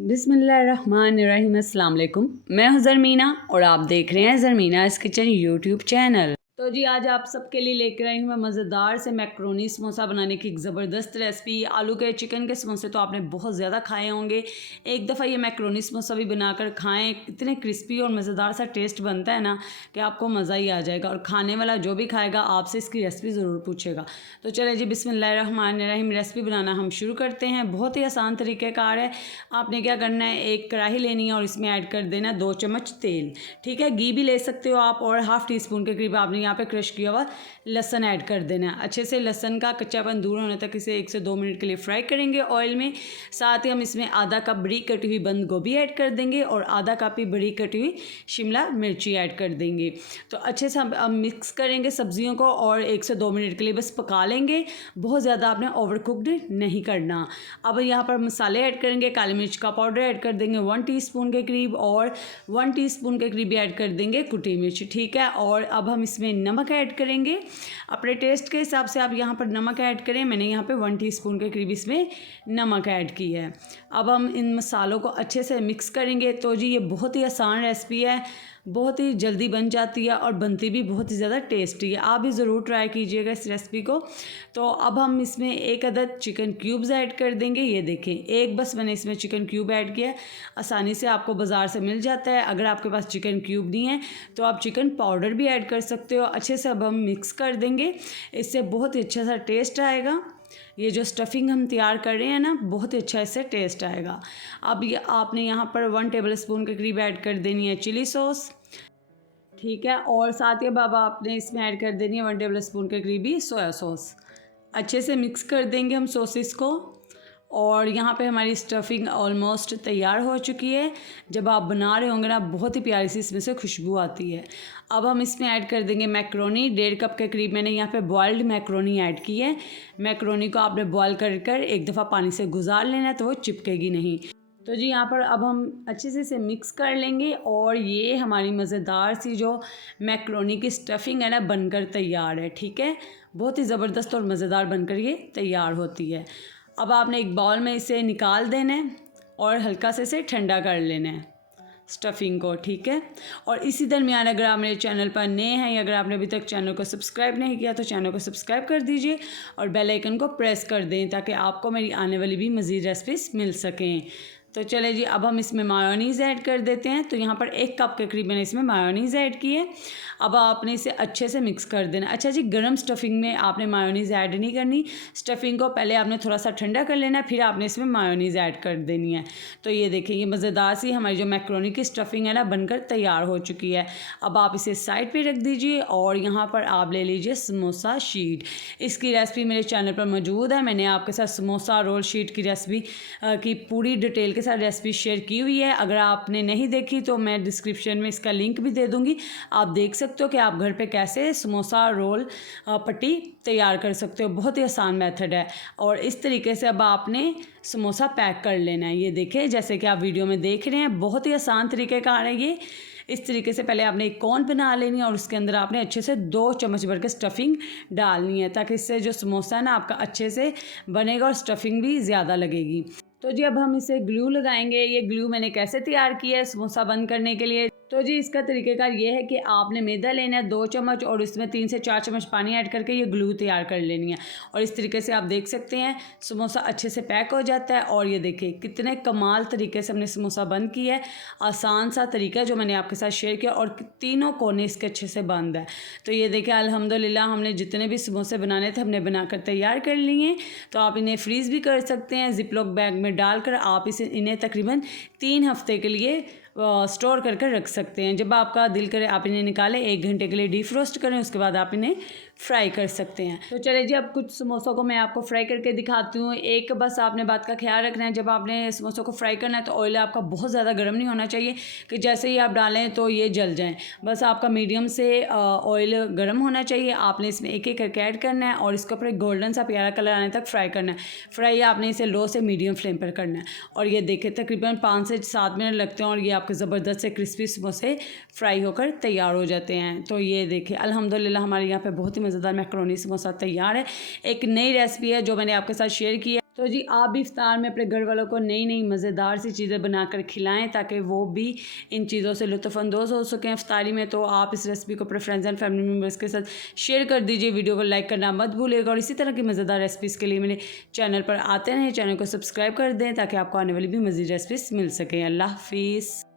बिस्मिल्लाहिर्रहमानिर्रहीम। अस्सलाम वालेकुम। मैं हूं ज़रमीना और आप देख रहे हैं ज़रमीनाज़ किचन यूट्यूब चैनल। तो जी आज आप सबके लिए लेकर आई हूँ मैं मज़ेदार से मैक्रोनी समोसा बनाने की एक ज़बरदस्त रेसिपी। आलू के चिकन के समोसे तो आपने बहुत ज़्यादा खाए होंगे, एक दफ़ा ये मैक्रोनी समोसा भी बनाकर खाएं। इतने क्रिस्पी और मज़ेदार सा टेस्ट बनता है ना कि आपको मज़ा ही आ जाएगा, और खाने वाला जो भी खाएगा आपसे इसकी रेसिपी ज़रूर पूछेगा। तो चले जी बिस्मिल्लाहिर्रहमानिर्रहीम, रेसिपी बनाना हम शुरू करते हैं। बहुत ही आसान तरीक़ेकार है। आपने क्या करना है, एक कढ़ाई लेनी है और इसमें ऐड कर देना 2 चम्मच तेल। ठीक है, घी भी ले सकते हो आप, और हाफ़ टी स्पून के करीब आपने यहाँ पे क्रश किया हुआ लहसन ऐड कर देना है। अच्छे से लहसन का कच्चापन दूर होने तक इसे 1 से 2 मिनट के लिए फ्राई करेंगे ऑयल में। साथ ही हम इसमें आधा कप बड़ी कटी हुई बंद गोभी ऐड कर देंगे और आधा कप ही बड़ी कटी हुई शिमला मिर्ची ऐड कर देंगे। तो अच्छे से हम मिक्स करेंगे सब्जियों को और 1 से 2 मिनट के लिए बस पका लेंगे। बहुत ज़्यादा आपने ओवर कुक्ड नहीं करना। अब यहाँ पर मसाले ऐड करेंगे। काली मिर्च का पाउडर ऐड कर देंगे 1 टीस्पून के करीब, और 1 टीस्पून के करीब ऐड कर देंगे कुटी मिर्च। ठीक है, और अब हम इसमें नमक ऐड करेंगे। अपने टेस्ट के हिसाब से आप यहाँ पर नमक ऐड करें। मैंने यहाँ पे 1 टीस्पून के करीब इसमें नमक ऐड की है। अब हम इन मसालों को अच्छे से मिक्स करेंगे। तो जी ये बहुत ही आसान रेसिपी है, बहुत ही जल्दी बन जाती है और बनती भी बहुत ही ज़्यादा टेस्टी है। आप भी ज़रूर ट्राई कीजिएगा इस रेसिपी को। तो अब हम इसमें 1 अदद चिकन क्यूब्स ऐड कर देंगे। ये देखें, एक बस मैंने इसमें चिकन क्यूब ऐड किया है। आसानी से आपको बाज़ार से मिल जाता है। अगर आपके पास चिकन क्यूब नहीं है तो आप चिकन पाउडर भी ऐड कर सकते हो। अच्छे से अब हम मिक्स कर देंगे, इससे बहुत ही अच्छा सा टेस्ट आएगा। ये जो स्टफिंग हम तैयार कर रहे हैं ना, बहुत ही अच्छा इससे टेस्ट आएगा। अब ये आपने यहाँ पर 1 टेबल स्पून के करीब ऐड कर देनी है चिली सॉस। ठीक है, और साथ ही अब आपने इसमें ऐड कर देनी है 1 टेबल स्पून के करीब ही सोया सॉस। अच्छे से मिक्स कर देंगे हम सॉसेस को, और यहाँ पे हमारी स्टफिंग ऑलमोस्ट तैयार हो चुकी है। जब आप बना रहे होंगे ना, बहुत ही प्यारी सी इसमें से खुशबू आती है। अब हम इसमें ऐड कर देंगे मैक्रोनी। 1.5 कप के करीब मैंने यहाँ पे बॉइल्ड मैक्रोनी ऐड की है। मैक्रोनी को आपने बॉयल कर एक दफ़ा पानी से गुजार लेना है, तो वो चिपकेगी नहीं। तो जी यहाँ पर अब हम अच्छे से इसे मिक्स कर लेंगे, और ये हमारी मज़ेदार सी जो मैक्रोनी की स्टफिंग है ना, बनकर तैयार है। ठीक है, बहुत ही ज़बरदस्त और मज़ेदार बनकर ये तैयार होती है। अब आपने एक बाउल में इसे निकाल देना है और हल्का से इसे ठंडा कर लेना है स्टफिंग को। ठीक है, और इसी दरमियान अगर आप मेरे चैनल पर नए हैं या अगर आपने अभी तक चैनल को सब्सक्राइब नहीं किया तो चैनल को सब्सक्राइब कर दीजिए और बेल आइकन को प्रेस कर दें, ताकि आपको मेरी आने वाली भी मज़ीद रेसिपीज़ मिल सकें। तो चले जी, अब हम इसमें मायोनीज़ ऐड कर देते हैं। तो यहाँ पर 1 कप के करीब मैंने इसमें मायोनीज़ ऐड की है। अब आपने इसे अच्छे से मिक्स कर देना। अच्छा जी, गरम स्टफिंग में आपने मायोनीज़ ऐड नहीं करनी। स्टफिंग को पहले आपने थोड़ा सा ठंडा कर लेना है, फिर आपने इसमें मायोनीज़ ऐड कर देनी है। तो ये देखिए, ये मज़ेदार सी हमारी जो मैक्रोनी की स्टफिंग है ना, बनकर तैयार हो चुकी है। अब आप इसे साइड पर रख दीजिए, और यहाँ पर आप ले लीजिए समोसा शीट। इसकी रेसिपी मेरे चैनल पर मौजूद है। मैंने आपके साथ समोसा रोल शीट की रेसिपी की पूरी डिटेल के साथ रेसिपी शेयर की हुई है। अगर आपने नहीं देखी तो मैं डिस्क्रिप्शन में इसका लिंक भी दे दूँगी। आप देख सकते हो कि आप घर पे कैसे समोसा रोल पट्टी तैयार कर सकते हो। बहुत ही आसान मेथड है, और इस तरीके से अब आपने समोसा पैक कर लेना है। ये देखें, जैसे कि आप वीडियो में देख रहे हैं, बहुत ही आसान तरीके का है ये। इस तरीके से पहले आपने एक कॉर्न बना लेनी है, और उसके अंदर आपने अच्छे से 2 चम्मच भर के स्टफिंग डालनी है, ताकि इससे जो समोसा है ना आपका अच्छे से बनेगा और स्टफिंग भी ज़्यादा लगेगी। तो जी अब हम इसे ग्लू लगाएंगे। ये ग्लू मैंने कैसे तैयार किया है समोसा बंद करने के लिए। तो जी इसका तरीक़ेकार ये है कि आपने मैदा लेना है 2 चम्मच, और इसमें 3 से 4 चम्मच पानी ऐड करके ये ग्लू तैयार कर लेनी है। और इस तरीके से आप देख सकते हैं समोसा अच्छे से पैक हो जाता है। और ये देखिए कितने कमाल तरीके से हमने समोसा बंद किया है। आसान सा तरीका जो मैंने आपके साथ शेयर किया, और तीनों कोने इसके अच्छे से बंद है। तो ये देखिए अल्हम्दुलिल्लाह, हमने जितने भी समोसे बनाने थे हमने बनाकर तैयार कर लिए। तो आप इन्हें फ्रीज़ भी कर सकते हैं जिपलॉक बैग में डालकर। आप इन्हें तकरीबन 3 हफ्ते के लिए स्टोर कर कर रख सकते हैं। जब आपका दिल करे आप इन्हें निकालें, 1 घंटे के लिए डीफ्रोस्ट करें, उसके बाद आप इन्हें फ्राई कर सकते हैं। तो चलिए जी, अब कुछ समोसों को मैं आपको फ्राई करके दिखाती हूँ। एक बस आपने बात का ख्याल रखना है, जब आपने समोसों को फ्राई करना है तो ऑयल आपका बहुत ज़्यादा गर्म नहीं होना चाहिए कि जैसे ही आप डालें तो ये जल जाएँ। बस आपका मीडियम से ऑयल गर्म होना चाहिए। आपने इसमें एक एक करके ऐड करना है, और इसके ऊपर एक गोल्डन सा प्यारा कलर आने तक फ्राई करना है। फ्राई आपने इसे लो से मीडियम फ्लेम पर करना है। और ये देखें तकरीबन 5 से 7 मिनट लगते हैं, और ये आपके ज़बरदस्त से क्रिस्पी समोसे फ्राई होकर तैयार हो जाते हैं। तो ये देखिए अल्हम्दुलिल्लाह हमारे यहाँ पे बहुत ही मज़ेदार मैक्रोनी समोसा तैयार है। एक नई रेसिपी है जो मैंने आपके साथ शेयर की है। तो जी आप भी इफ्तार में अपने घर वालों को नई नई मज़ेदार सी चीज़ें बनाकर खिलाएं ताकि वो भी इन चीज़ों से लुत्फ़अंदोज़ हो सकें इफ्तारी में। तो आप इस रेसिपी को अपने फ्रेंड्स एंड फैमिली मेम्बर्स के साथ शेयर कर दीजिए, वीडियो को लाइक करना मत भूलिएगा और इसी तरह की मज़ेदार रेसिपीज़ के लिए मेरे चैनल पर आते रहें, चैनल को सब्सक्राइब कर दें ताकि आपको आने वाली भी मज़ीद रेसिपीज़ मिल सकें। अल्लाह हाफ़िज़।